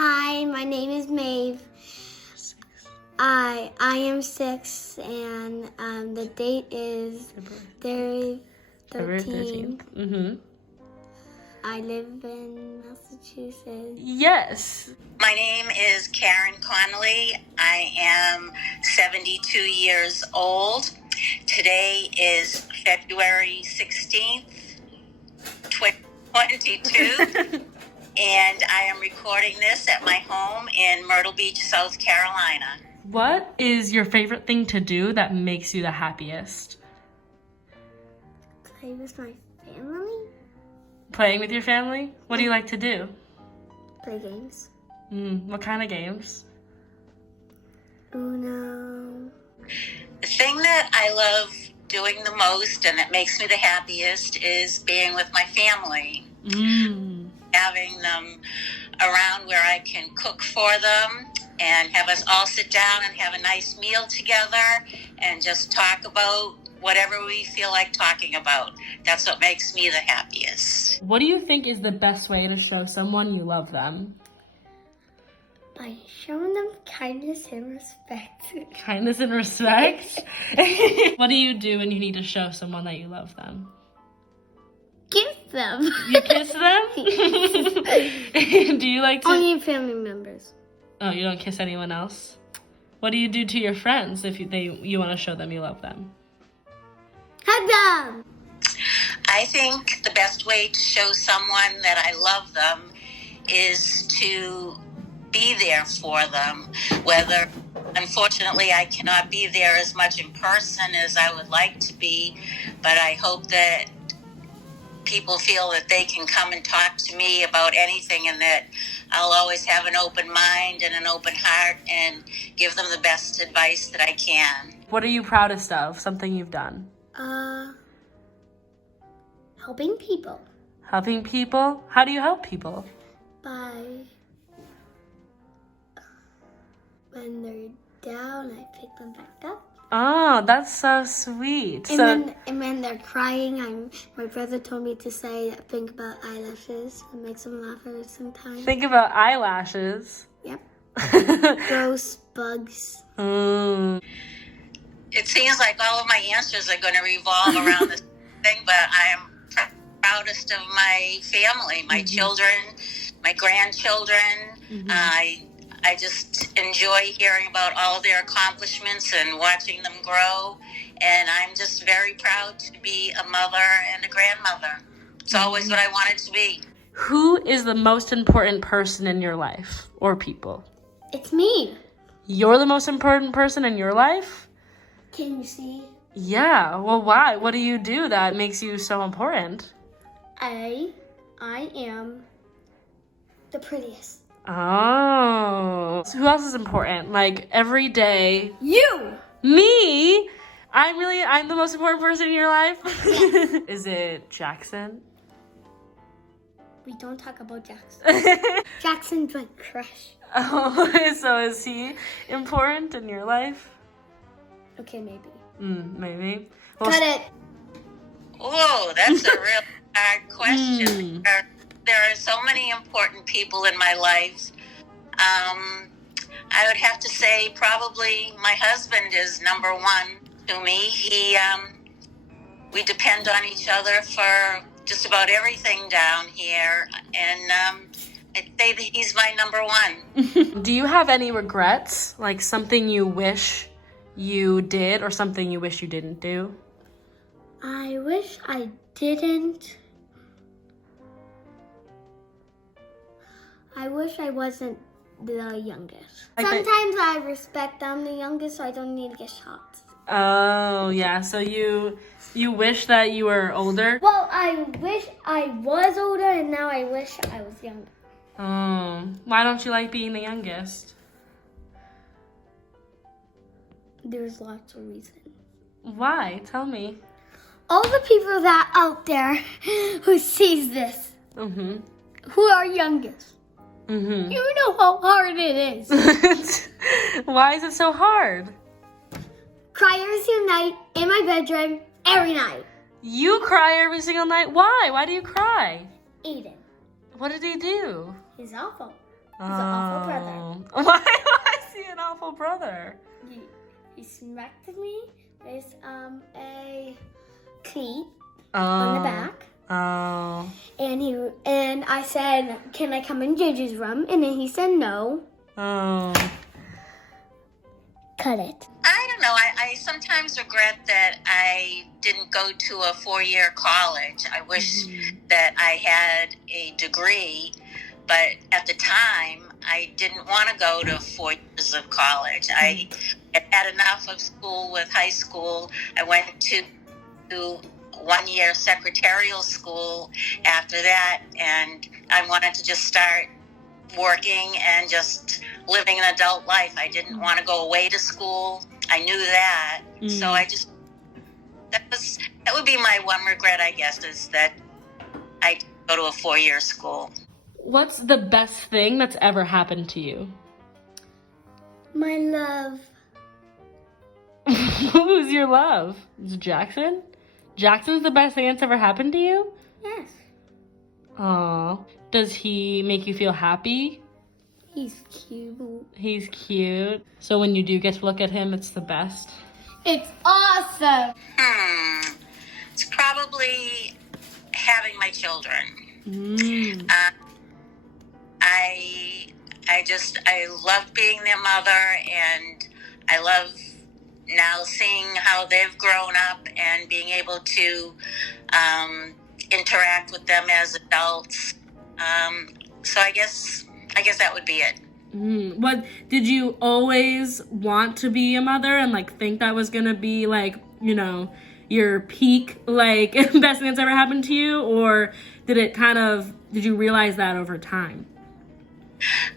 Hi, my name is Maeve. I am 6, and the date is February 13th. Mm-hmm. I live in Massachusetts. Yes. My name is Karen Connolly. I am 72 years old. Today is February 16th, 2022. And I am recording this at my home in Myrtle Beach, South Carolina. What is your favorite thing to do that makes you the happiest? Play with my family. Playing with your family? What do you like to do? Play games. What kind of games? Uno. The thing that I love doing the most and that makes me the happiest is being with my family. Having them around where I can cook for them and have us all sit down and have a nice meal together and just talk about whatever we feel like talking about. That's what makes me the happiest. What do you think is the best way to show someone you love them? By showing them kindness and respect. Kindness and respect? What do you do when you need to show someone that you love them? Kiss them. You kiss them? Do you like to... Only family members. Oh, you don't kiss anyone else? What do you do to your friends if you want to show them you love them? Hug them. I think the best way to show someone that I love them is to be there for them. Whether, unfortunately, I cannot be there as much in person as I would like to be, but I hope that people feel that they can come and talk to me about anything and that I'll always have an open mind and an open heart and give them the best advice that I can. What are you proudest of? Something you've done? Helping people. Helping people? How do you help people? By when they're down, I pick them back up. Oh, that's so sweet. And when they're crying, my brother told me to say, think about eyelashes. It makes them laugh every sometimes. Think about eyelashes. Yep. Gross bugs. It seems like all of my answers are going to revolve around this thing, but I am proudest of my family, my children, my grandchildren. I just enjoy hearing about all of their accomplishments and watching them grow. And I'm just very proud to be a mother and a grandmother. It's always what I wanted to be. Who is the most important person in your life or people? It's me. You're the most important person in your life? Can you see? Yeah. Well, why? What do you do that makes you so important? I am the prettiest. Oh. So who else is important? Like every day. You! Me? I'm the most important person in your life? Yes. Is it Jackson? We don't talk about Jackson. Jackson's my crush. Oh, so is he important in your life? Okay, maybe. Maybe. Well, Cut it. Oh, that's a real hard question. There are so many important people in my life. I would have to say probably my husband is number one to me. We depend on each other for just about everything down here, and I'd say that he's my number one. Do you have any regrets? Like something you wish you did or something you wish you didn't do? I wish I didn't. I wish I wasn't the youngest. Sometimes I respect I'm the youngest, so I don't need to get shot. Oh, yeah. So you wish that you were older? Well, I wish I was older, and now I wish I was younger. Oh, why don't you like being the youngest? There's lots of reasons. Why? Tell me. All the people that out there who sees this, who are youngest, you know how hard it is. Why is it so hard? Cry every single night in my bedroom, every night. You cry every single night? Why? Why do you cry? Aiden. What did he do? He's awful. He's an awful brother. Why do I see an awful brother? He smacked me with a cleat on the back. Oh. And I said, "Can I come in JJ's room?" And then he said no. Oh. Cut it. I don't know. I sometimes regret that I didn't go to a 4-year college. I wish that I had a degree, but at the time, I didn't want to go to 4 years of college. I had enough of school with high school. I went to 1-year secretarial school after that, and I wanted to just start working and just living an adult life. I didn't want to go away to school. I knew that. So that would be my one regret, I guess, is that I didn't go to a 4-year school. What's the best thing that's ever happened to you? My love. Who's your love? Is it Jackson? Jackson's the best thing that's ever happened to you? Yes. Aw. Does he make you feel happy? He's cute. He's cute. So when you do get to look at him, it's the best? It's awesome. It's probably having my children. I love being their mother, and I love now seeing how they've grown up and being able to interact with them as adults. So I guess that would be it. What did you always want to be a mother and like think that was gonna be like, you know, your peak like best thing that's ever happened to you, or did you realize that over time?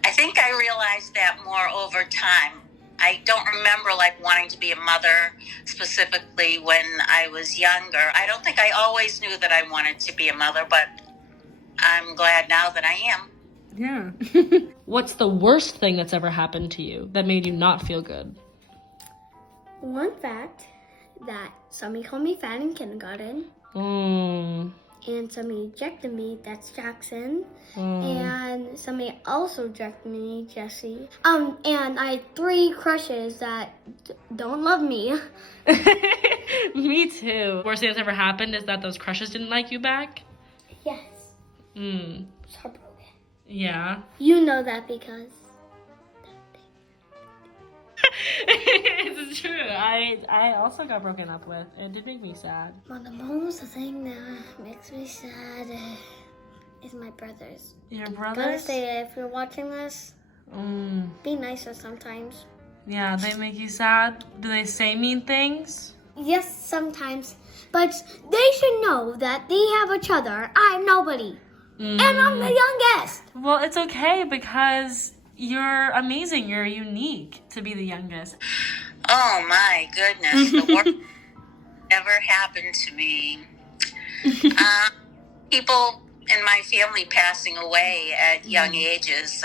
I think I realized that more over time. I don't remember like wanting to be a mother specifically when I was younger. I don't think I always knew that I wanted to be a mother, but I'm glad now that I am. Yeah. What's the worst thing that's ever happened to you that made you not feel good? One fact that somebody called me fat in kindergarten. And somebody ejected me, that's Jackson. And somebody also ejected me, Jesse. And I had 3 crushes that don't love me. Me too. Worst thing that's ever happened is that those crushes didn't like you back? Yes. It's heartbroken. Yeah. You know that because... It's true. I also got broken up with. It did make me sad. Well, the most thing that makes me sad is my brothers. Your brothers? Gotta say it, if you're watching this, be nicer sometimes. Yeah, they make you sad? Do they say mean things? Yes, sometimes. But they should know that they have each other. I'm nobody. And I'm the youngest. Well, it's okay because you're amazing. You're unique to be the youngest. Oh my goodness, the worst ever happened to me. People in my family passing away at young ages.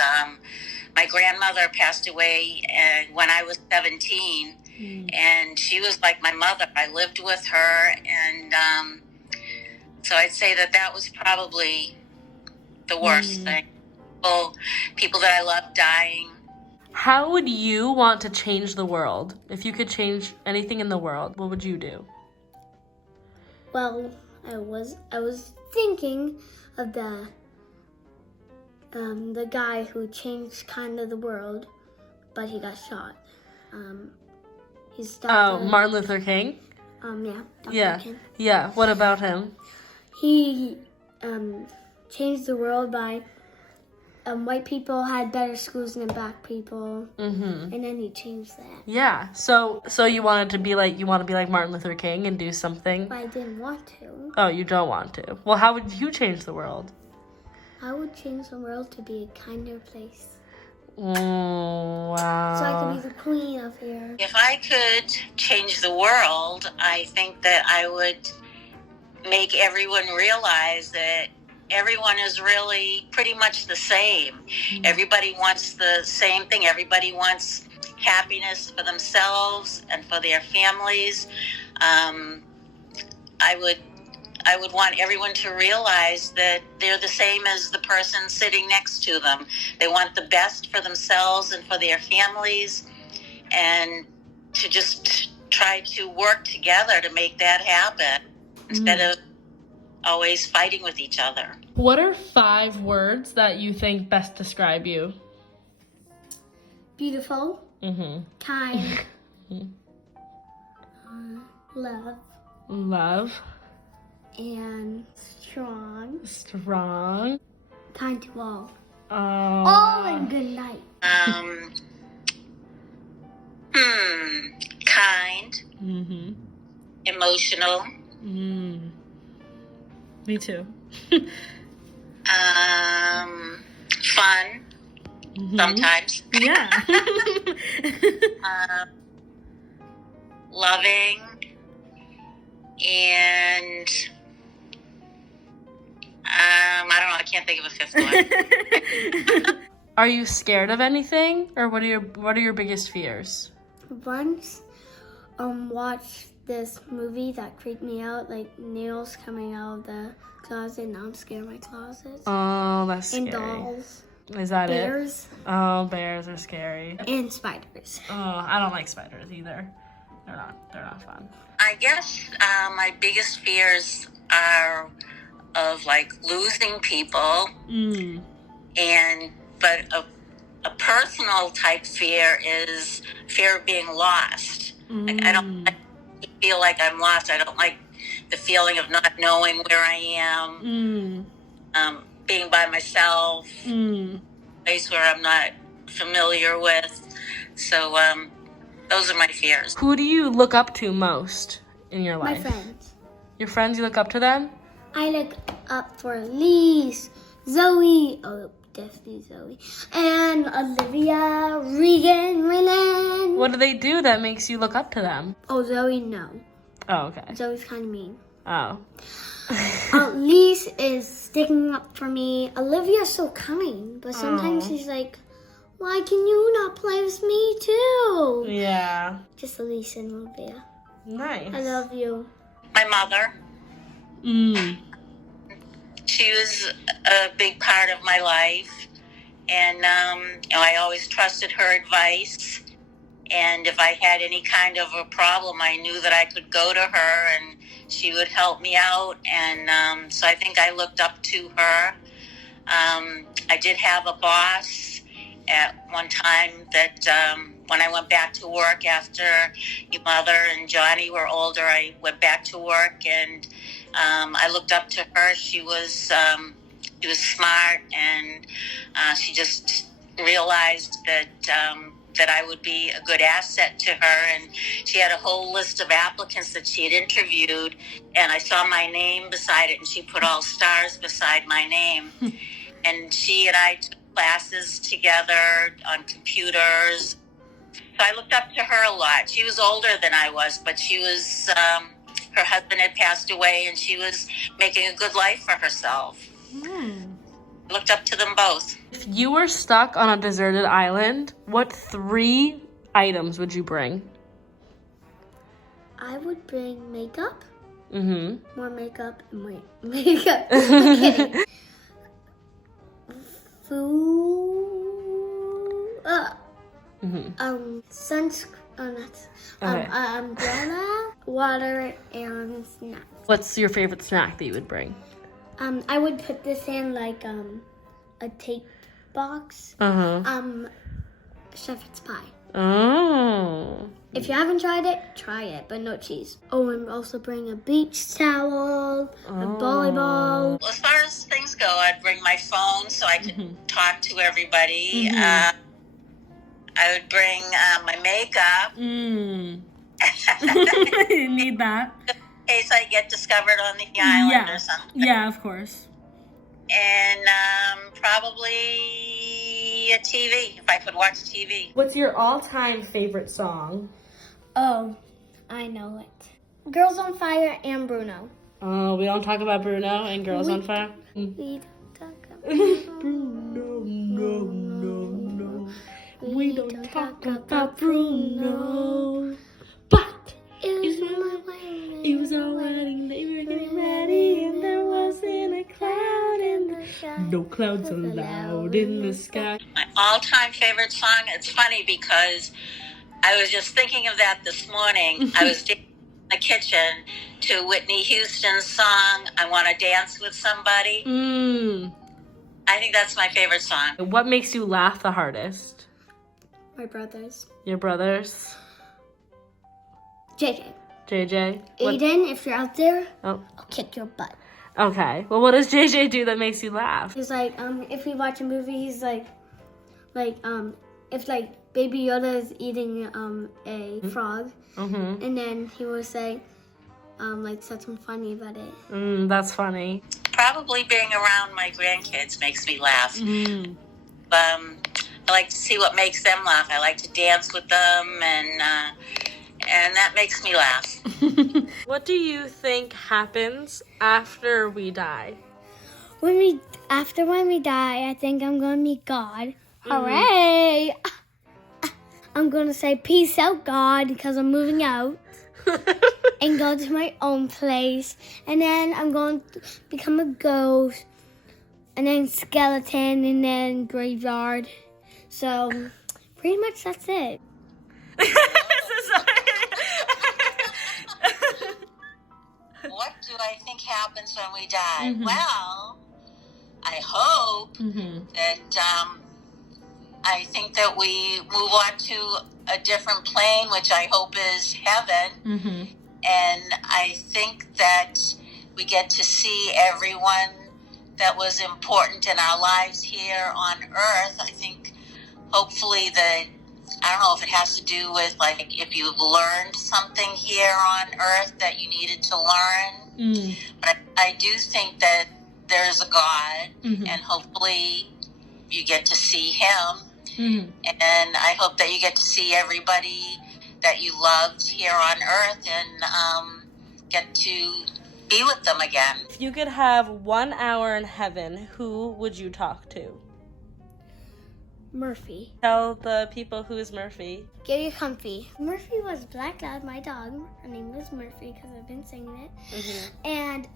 My grandmother passed away when I was 17, and she was like my mother. I lived with her, and so I'd say that was probably the worst thing. People that I love dying. How would you want to change the world? If you could change anything in the world, what would you do? Well, I was thinking of the guy who changed kind of the world, but he got shot. Martin Luther King? Yeah. King. Yeah, what about him? He changed the world by white people had better schools than black people, and then he changed that. Yeah, so you want to be like Martin Luther King and do something? But I didn't want to. Oh, you don't want to. Well, how would you change the world? I would change the world to be a kinder place. Oh, wow. So I could be the queen of here. If I could change the world, I think that I would make everyone realize that everyone is really pretty much the same. Everybody wants the same thing. Everybody wants happiness for themselves and for their families. I I would want everyone to realize that they're the same as the person sitting next to them. They want the best for themselves and for their families, and to just try to work together to make that happen instead of always fighting with each other. What are 5 words that you think best describe you? Beautiful. Kind. Love. Love. And strong. Strong. Kind to all. Oh. All in good night. Kind. Emotional. Me too. Fun. Sometimes. Yeah. Loving. And I don't know, I can't think of a 5th one. Are you scared of anything, or what are your biggest fears? Once, watched this movie that creeped me out, like nails coming out of the closet. Now I'm scared of my closet. Oh, that's scary. And dolls. Is that bears. it? Oh, bears are scary. And spiders. Oh, I don't like spiders either. They're not fun. I guess my biggest fears are of like losing people, but a personal type fear is fear of being lost. Like, I don't like to feel like I'm lost. I don't like the feeling of not knowing where I am, being by myself, a place where I'm not familiar with. So those are my fears. Who do you look up to most in your life? My friends. Your friends, you look up to them? I look up for Elise, Zoe, oh, definitely Zoe, and Olivia, Regan, Raylan. What do they do that makes you look up to them? Oh, Zoe, no. Oh, okay. Zoe's kind of mean. Oh. Elise is sticking up for me. Olivia's so kind, but sometimes she's like, why can you not play with me too? Yeah. Just Elise and Olivia. Nice. I love you. My mother. She was a big part of my life, and I always trusted her advice. And if I had any kind of a problem, I knew that I could go to her and she would help me out. And so I think I looked up to her. I did have a boss at one time that when I went back to work after your mother and Johnny were older, I went back to work, and I looked up to her. She was smart, and she just realized that that I would be a good asset to her. And she had a whole list of applicants that she had interviewed, and I saw my name beside it, and she put all stars beside my name. And she and I took classes together on computers. So I looked up to her a lot. She was older than I was, but she was, her husband had passed away, and she was making a good life for herself. Looked up to them both. If you were stuck on a deserted island, what 3 items would you bring? I would bring makeup. More makeup and more makeup. Okay. Food. Umbrella, water, and snacks. What's your favorite snack that you would bring? I would put this in like a tape box. Shepherd's pie. Oh. If you haven't tried it, try it, but no cheese. Oh, and also bring a beach towel, a volleyball. Well, as far as things go, I'd bring my phone so I could talk to everybody. I would bring my makeup. You need that. In case I get discovered on the island or something. Yeah, of course. And probably a TV, if I could watch TV. What's your all-time favorite song? Oh, I know it. Girls on Fire and Bruno. Oh, we don't talk about Bruno and Girls on Fire? We don't talk about Bruno, no. We don't talk about Bruno. But it was my way. it was alright, they were getting ready. No clouds allowed in the sky. My all-time favorite song. It's funny because I was just thinking of that this morning. I was in the kitchen to Whitney Houston's song, I Want to Dance with Somebody. I think that's my favorite song. What makes you laugh the hardest? My brothers. Your brothers? JJ. JJ? Aiden, if you're out there, Oh. I'll kick your butt. Okay. Well, what does JJ do that makes you laugh? He's like, if we watch a movie, he's like, if like Baby Yoda is eating a frog, and then he will say, like something funny about it. That's funny. Probably being around my grandkids makes me laugh. I like to see what makes them laugh. I like to dance with them, and that makes me laugh. What do you think happens after we die? When we die, I think I'm gonna meet God. Hooray! I'm gonna say peace out, God, because I'm moving out. And go to my own place. And then I'm going to become a ghost. And then skeleton. And then graveyard. So, pretty much that's it. What do I think happens when we die? Well, I hope that I think that we move on to a different plane, which I hope is heaven. And I think that we get to see everyone that was important in our lives here on Earth. I think hopefully that, I don't know if it has to do with like if you've learned something here on Earth that you needed to learn. But I do think that there's a God, and hopefully you get to see him. And I hope that you get to see everybody that you loved here on Earth and get to be with them again. If you could have 1 hour in heaven, who would you talk to? Murphy. Tell the people who is Murphy. Get you comfy. Murphy was Black Dad, my dog. Her name was Murphy because I've been singing it. And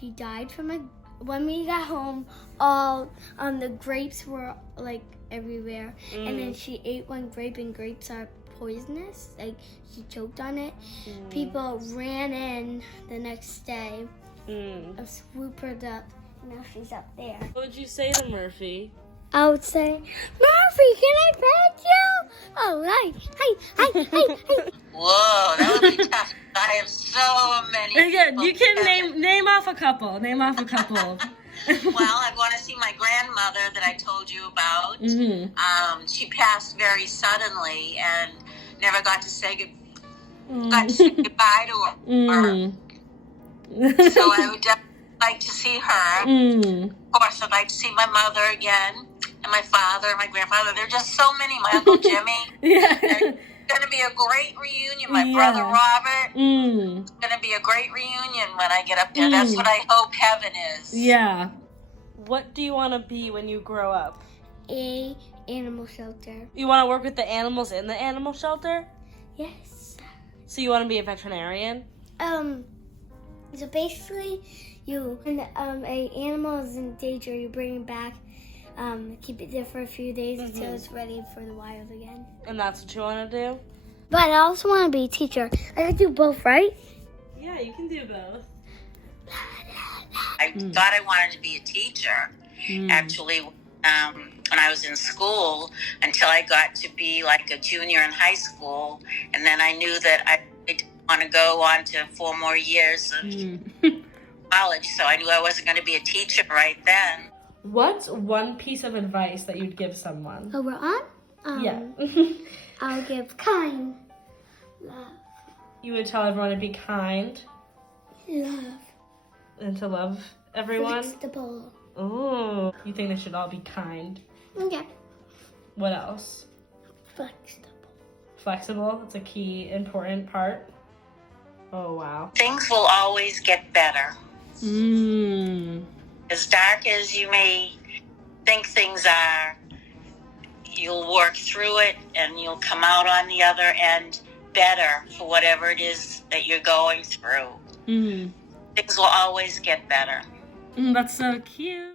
she died from when we got home, all the grapes were like everywhere. And then she ate one grape, and grapes are poisonous. Like she choked on it. People ran in the next day. I swooped her up, and now she's up there. What would you say to Murphy? I would say, Murphy, can I pet you? Oh, hi. Whoa, that would be tough. I have so many people. You can name off a couple. Well, I want to see my grandmother that I told you about. She passed very suddenly and never got to say goodbye to her. So I would definitely like to see her. Of course, I'd like to see my mother again, and my father, my grandfather. There are just so many. My Uncle Jimmy. It's going to be a great reunion. My brother Robert. It's going to be a great reunion when I get up there. That's what I hope heaven is. Yeah. What do you want to be when you grow up? A animal shelter. You want to work with the animals in the animal shelter? Yes. So you want to be a veterinarian? So basically, when a animal is in danger, you bring it back, keep it there for a few days until it's ready for the wild again. And that's what you want to do? But I also want to be a teacher. I could do both, right? Yeah, you can do both. I thought I wanted to be a teacher, actually, when I was in school, until I got to be like a junior in high school. And then I knew that I didn't want to go on to 4 more years of college, so I knew I wasn't going to be a teacher right then. What's one piece of advice that you'd give someone? Oh, we're on? Yeah. I'll give kind, love. You would tell everyone to be kind? Love. And to love everyone? Flexible. Oh, you think they should all be kind? Okay. What else? Flexible. Flexible? That's a key, important part. Oh, wow. Things will always get better. As dark as you may think things are, you'll work through it and you'll come out on the other end better for whatever it is that you're going through. Things will always get better. That's so cute.